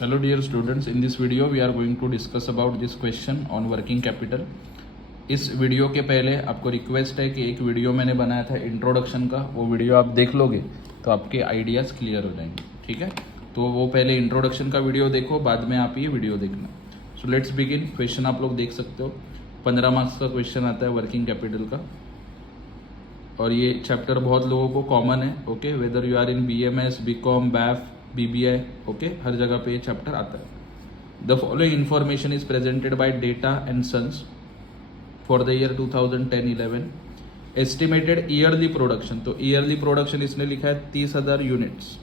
Hello dear students, in this video we are going to discuss about this question on working capital. इस video के पहले आपको request है कि एक वीडियो मैंने बनाया था इंट्रोडक्शन का, वो वीडियो आप देख लोगे तो आपके आइडियाज़ क्लियर हो जाएंगे, ठीक है। तो वो पहले इंट्रोडक्शन का वीडियो देखो, बाद में आप ये वीडियो देखना। So let's begin. क्वेश्चन आप लोग देख सकते हो, 15 मार्क्स का क्वेश्चन आता है वर्किंग कैपिटल का, और ये चैप्टर बहुत लोगों को कॉमन है, okay. Whether you are in BMS, BCom, BAF, BBI, okay, हर जगह पे ये चैप्टर आता है। The following information is presented by Data and Sons for the year 2010-11। Estimated yearly production, तो ईयरली प्रोडक्शन इसने लिखा है 30,000 यूनिट्स,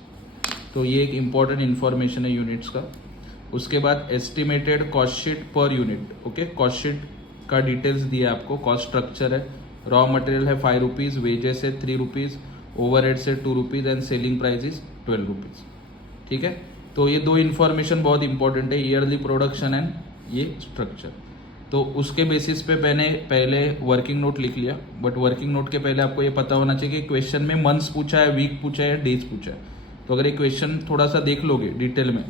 तो ये एक इंपॉर्टेंट इंफॉर्मेशन है यूनिट्स का। उसके बाद estimated cost sheet per unit, okay. Cost sheet का डिटेल्स दिया है आपको, कॉस्ट स्ट्रक्चर है। रॉ मटेरियल है 5 रुपीज़, वेजेस है 3 रुपीज़, ओवरहेड से 2 rupees and selling price is 12 rupees, ठीक है। तो ये दो इन्फॉर्मेशन बहुत इंपॉर्टेंट है, ईयरली प्रोडक्शन एंड ये स्ट्रक्चर। तो उसके बेसिस पे मैंने पहले वर्किंग नोट लिख लिया, बट वर्किंग नोट के पहले आपको ये पता होना चाहिए कि क्वेश्चन में मंथ्स पूछा है, वीक पूछा है, डेज पूछा है। तो अगर ये क्वेश्चन थोड़ा सा देख लोगे डिटेल में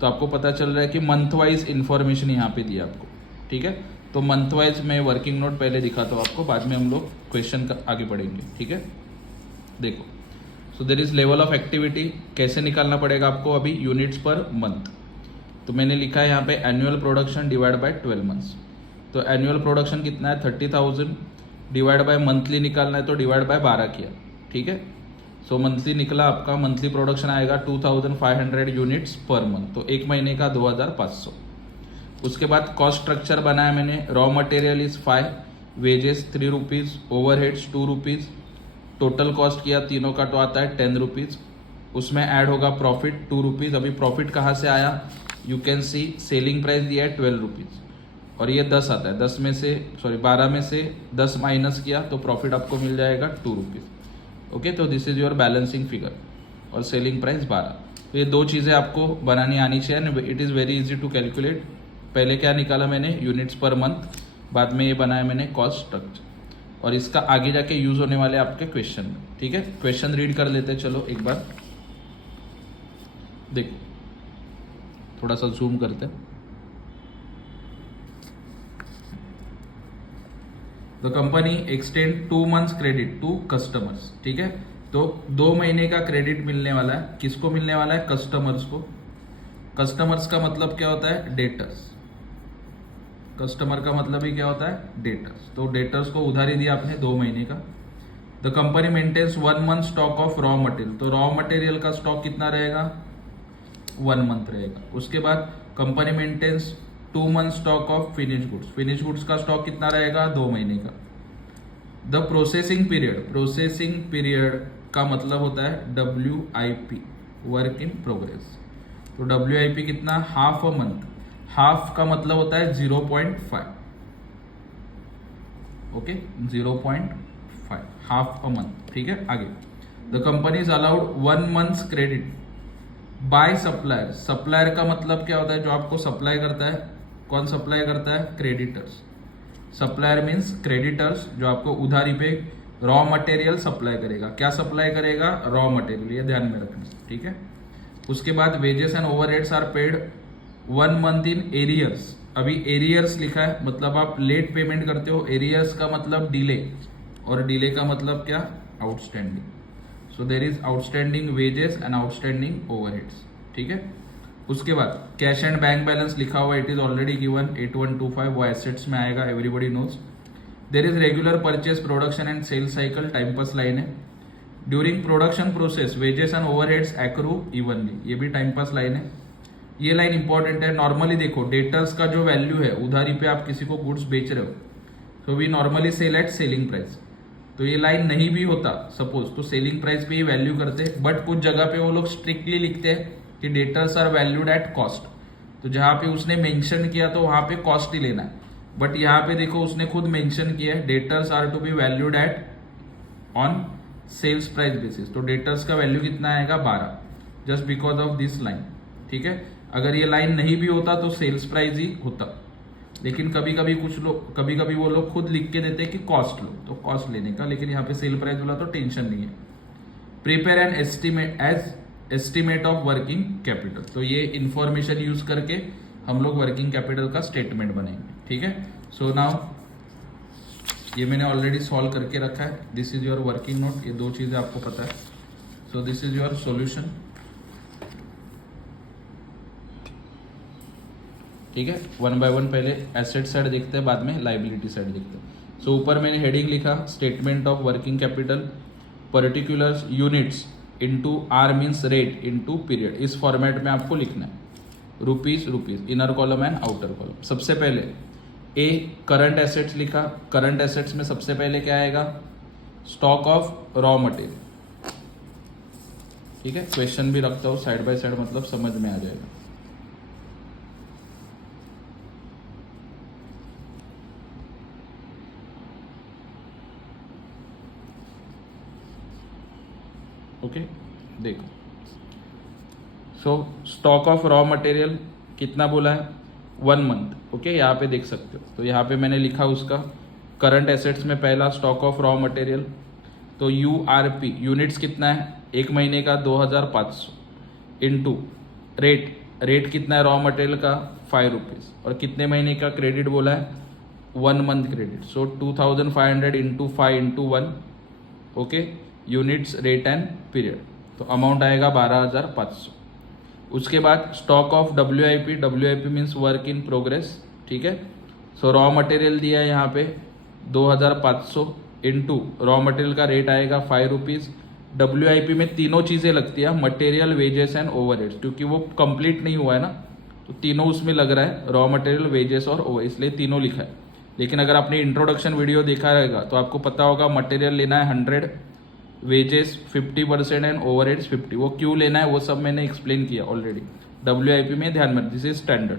तो आपको पता चल रहा है कि मंथ वाइज इन्फॉर्मेशन यहाँ पे दिया आपको, ठीक है। तो मंथ वाइज मैं वर्किंग नोट पहले दिखाता हूँ आपको, बाद में हम लोग क्वेश्चन का आगे बढ़ेंगे, ठीक है। देखो, so there is level of activity, कैसे निकालना पड़ेगा आपको अभी, यूनिट्स पर मंथ। तो मैंने लिखा है यहाँ पे annual production divide by 12 months. तो एनुअल प्रोडक्शन कितना है 30,000, डिवाइड बाय मंथली निकालना है तो डिवाइड बाय 12 किया, ठीक है। सो मंथली निकला आपका, मंथली प्रोडक्शन आएगा 2500 यूनिट्स पर मंथ, तो एक महीने का 2500। उसके बाद कॉस्ट स्ट्रक्चर बनाया मैंने, raw material is 5, wages 3 rupees, overheads 2 rupees, total cost किया तीनों का तो आता है 10 रुपीज़। उसमें ऐड होगा प्रॉफिट 2 रुपीज़। अभी प्रॉफिट कहाँ से आया, you can see selling price दिया है 12 रुपीज़, और ये 10 आता है, 12 में से 10 माइनस किया तो प्रॉफिट आपको मिल जाएगा 2 रुपीज़, ओके। तो this is your balancing figure, और सेलिंग प्राइस 12। तो ये दो चीज़ें आपको बनानी आनी चाहिए, it is very easy to calculate. पहले क्या निकाला मैंने, यूनिट्स पर मंथ, बाद में ये बनाया मैंने कॉस्ट स्ट्रक्चर, और इसका आगे जाके यूज होने वाले आपके क्वेश्चन में, ठीक है। क्वेश्चन रीड कर लेते हैं, चलो एक बार देखो, थोड़ा सा जूम करते हैं। The company extend 2 months credit to customers, ठीक है। तो 2 महीने का क्रेडिट मिलने वाला है, किसको मिलने वाला है, कस्टमर्स को। कस्टमर्स का मतलब क्या होता है, डेटर्स। कस्टमर का मतलब ही क्या होता है, डेटर्स। तो डेटर्स को उधारी दिया आपने 2 महीने का। The company maintains 1 month stock of raw material, तो रॉ मटेरियल का स्टॉक कितना रहेगा, 1 मंथ रहेगा। उसके बाद company maintains 2 month stock of finish goods, finish goods का स्टॉक कितना रहेगा, 2 महीने का। The processing period, processing period का मतलब होता है WIP, वर्क इन प्रोग्रेस। तो WIP कितना, हाफ अ मंथ। हाफ का मतलब होता है 0.5, ओके, 0.5 हाफ अ मंथ, ठीक है। आगे, the company is allowed 1 month credit by supplier. Supplier का मतलब क्या होता है, जो आपको सप्लाई करता है। कौन सप्लाई करता है, क्रेडिटर्स। सप्लायर मीन्स क्रेडिटर्स, जो आपको उधारी पे रॉ मटेरियल सप्लाई करेगा। क्या सप्लाई करेगा, रॉ मटेरियल, ये ध्यान में रखना, ठीक है। उसके बाद wages and overheads are paid 1 month in arrears. अभी एरियर्स लिखा है, मतलब आप लेट पेमेंट करते हो। एरियर्स का मतलब डिले, और डिले का मतलब क्या, outstanding. So there is outstanding wages and outstanding overheads, ठीक है। उसके बाद कैश एंड बैंक बैलेंस लिखा हुआ, इट इज ऑलरेडी गिवन 8125, वो एसेट्स में आएगा, everybody knows. There is regular purchase, production and sale cycle, time pass line है। During production process wages and overheads accrue evenly, ये भी टाइम पास लाइन है। ये लाइन इंपॉर्टेंट है। Normally देखो, डेटर्स का जो वैल्यू है, उधारी पे आप किसी को गुड्स बेच रहे हो, तो we normally sell at selling price. तो ये लाइन नहीं भी होता सपोज, तो सेलिंग प्राइस पे ही वैल्यू करते, बट कुछ जगह पे वो लोग स्ट्रिक्टली लिखते हैं कि debtors are valued at cost. तो जहां पे उसने मेंशन किया तो वहां पे कॉस्ट ही लेना है, बट यहाँ पे देखो उसने खुद मेंशन किया है debtors are to be valued at on sales price basis. तो डेटर्स का वैल्यू कितना आएगा, 12, just because of this line, ठीक है। अगर ये लाइन नहीं भी होता तो सेल्स प्राइस ही होता, लेकिन कभी कभी वो लोग खुद लिख के देते हैं कि कॉस्ट लो, तो कॉस्ट लेने का, लेकिन यहाँ पे सेल प्राइस बोला तो टेंशन नहीं है। Prepare an estimate as estimate of working capital. तो ये इंफॉर्मेशन यूज करके हम लोग वर्किंग कैपिटल का स्टेटमेंट बनाएंगे, ठीक है। सो नाउ ये मैंने ऑलरेडी सॉल्व करके रखा है। This is your working note, ये दो चीजें आपको पता है। So this is your solution, ठीक है। वन बाय वन पहले एसेट साइड देखते हैं, बाद में लाइबिलिटी साइड देखते हैं। सो ऊपर मैंने हेडिंग लिखा statement of working capital particulars units into R means rate into period. इस फॉर्मेट में आपको लिखना है, rupees rupees, inner column and outer column. सबसे पहले ए करंट एसेट्स लिखा। करंट एसेट्स में सबसे पहले क्या आएगा, स्टॉक ऑफ रॉ मटेरियल, ठीक है। क्वेश्चन भी रखता हूं साइड बाय साइड, मतलब समझ में आ जाएगा। ओके देखो, सो स्टॉक ऑफ रॉ मटेरियल कितना बोला है, 1 मंथ। ओके यहाँ पे देख सकते हो। तो यहाँ पे मैंने लिखा उसका करंट एसेट्स में पहला स्टॉक ऑफ रॉ मटेरियल, तो URP यूनिट्स कितना है, एक महीने का 2500 इंटू रेट कितना है रॉ मटेरियल का 5 रुपीज, और कितने महीने का क्रेडिट बोला है 1 month credit. So 2500 into 5 into 1, okay, units rate and period, तो अमाउंट आएगा 12,500। उसके बाद stock of WIP means work in progress, ठीक है। सो रॉ मटेरियल दिया है यहाँ पे 2500 इंटू रॉ मटेरियल का रेट आएगा 5 रुपीज। WIP में तीनों चीजें लगती है, मटेरियल, वेजेस एंड ओवरहेड्स, क्योंकि वो कंप्लीट नहीं हुआ है ना, तो तीनों उसमें लग रहा है, रॉ मटेरियल, वेजेस और ओवर, इसलिए तीनों लिखा है। लेकिन अगर आपने इंट्रोडक्शन वीडियो देखा रहेगा तो आपको पता होगा मटेरियल लेना है 100, वेजेस 50% एंड ओवरहेड्स 50। वो क्यों लेना है वो सब मैंने एक्सप्लेन किया ऑलरेडी। WIP में ध्यान में, दिस इज स्टैंडर्ड,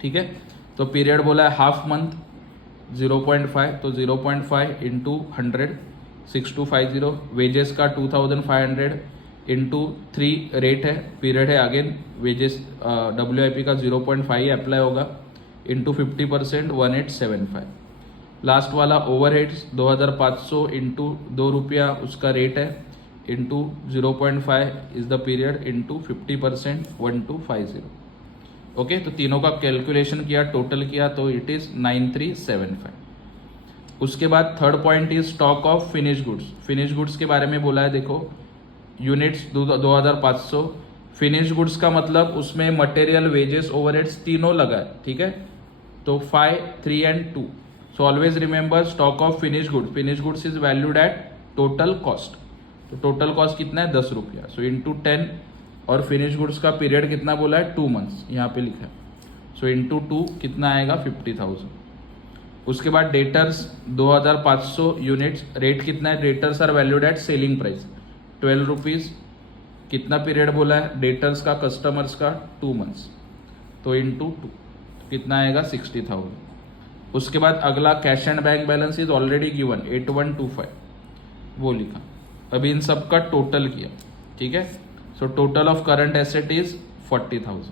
ठीक है। तो पीरियड बोला है हाफ मंथ 0.5, तो 0.5 इंटू 100 6250। वेजेस का 2500 इंटू 3 रेट है, पीरियड है, अगेन वेजेस WIP का 0.5 अप्लाई होगा इंटू 50% 1875। लास्ट वाला ओवरहेड्स 2500 इंटू 2 रुपया उसका रेट है, into 0.5 is the period, into 50% 1250। Okay, तो तीनों का कैलकुलेशन किया, टोटल किया, तो इट इज 9375। उसके बाद third point is stock of finish goods. Finish goods के बारे में बोला है, देखो यूनिट्स 2500, फिनिश गुड्स का मतलब उसमें मटेरियल, वेजेस, ओवरहेड्स तीनों लगा है, ठीक है। तो 5, 3 and 2। So always remember stock of finish goods, finish goods is valued at total cost. तो टोटल कॉस्ट कितना है 10 रुपया, सो इंटू 10, और फिनिश गुड्स का पीरियड कितना बोला है 2 मंथ्स, यहाँ पे लिखा है, सो इंटू 2 कितना आएगा 50,000। उसके बाद डेटर्स 2500 यूनिट्स, रेट कितना है, debtors are valued at selling price 12 rupees. कितना पीरियड बोला है डेटर्स का, कस्टमर्स का 2 मंथ्स, तो इंटू 2 कितना आएगा 60,000। उसके बाद अगला cash and bank balance is already given 8125, वो लिखा। अभी इन सब का टोटल किया, ठीक है। So total of current asset is 40,000।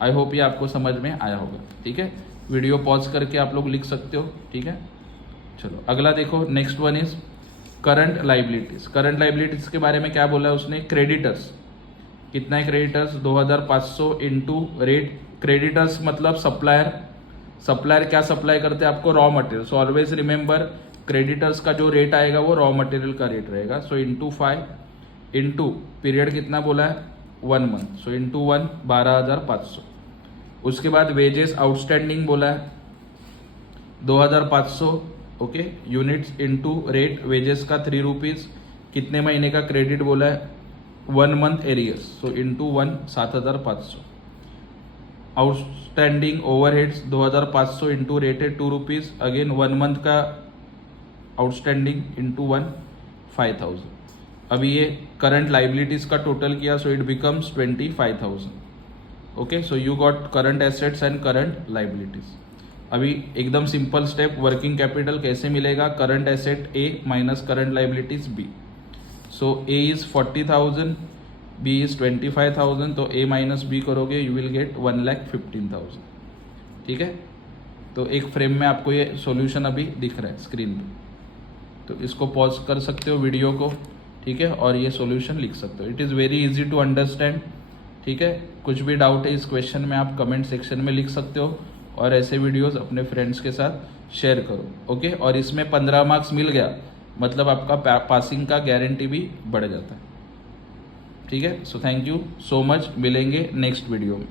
I hope ये आपको समझ में आया होगा, ठीक है। वीडियो पॉज करके आप लोग लिख सकते हो, ठीक है। चलो अगला देखो, next one is current liabilities. Current liabilities के बारे में क्या बोला है उसने, क्रेडिटर्स कितना है, क्रेडिटर्स 2500 इंटू रेट। क्रेडिटर्स मतलब सप्लायर, सप्लायर क्या सप्लाई करते हैं आपको, raw material. So always remember creditors का जो रेट आएगा वो रॉ मटेरियल का रेट रहेगा। सो इंटू 5 इंटू पीरियड कितना बोला है 1 मंथ, सो इंटू 1 12,500। उसके बाद वेजेस आउटस्टैंडिंग बोला है 2500, okay, units into rate, wages का 3 रुपीज। कितने महीने का क्रेडिट बोला है 1 month arrears, so into 1 7500। Outstanding overheads 2500 into rate है 2 रुपीज, अगेन 1 मंथ का आउटस्टैंडिंग इंटू 1 5000। अभी ये करंट लाइबिलिटीज का टोटल किया, so it becomes 25,000। Okay, so you got current assets and current liabilities. अभी एकदम सिंपल स्टेप, वर्किंग कैपिटल कैसे मिलेगा, current asset a minus current liabilities b. So a is 40,000, b is 25,000, तो ए minus B करोगे you will get 1,15,000, ठीक है। तो एक फ्रेम में आपको ये सॉल्यूशन अभी दिख रहा है स्क्रीन पे, तो इसको पॉज कर सकते हो वीडियो को, ठीक है, और ये सॉल्यूशन लिख सकते हो। It is very easy to understand, ठीक है। कुछ भी डाउट है इस क्वेश्चन में आप कमेंट सेक्शन में लिख सकते हो, और ऐसे वीडियोस अपने फ्रेंड्स के साथ शेयर करो, ओके। और इसमें 15 मार्क्स मिल गया मतलब आपका पासिंग का गारंटी भी बढ़ जाता है, ठीक है। So thank you so much, मिलेंगे नेक्स्ट वीडियो में।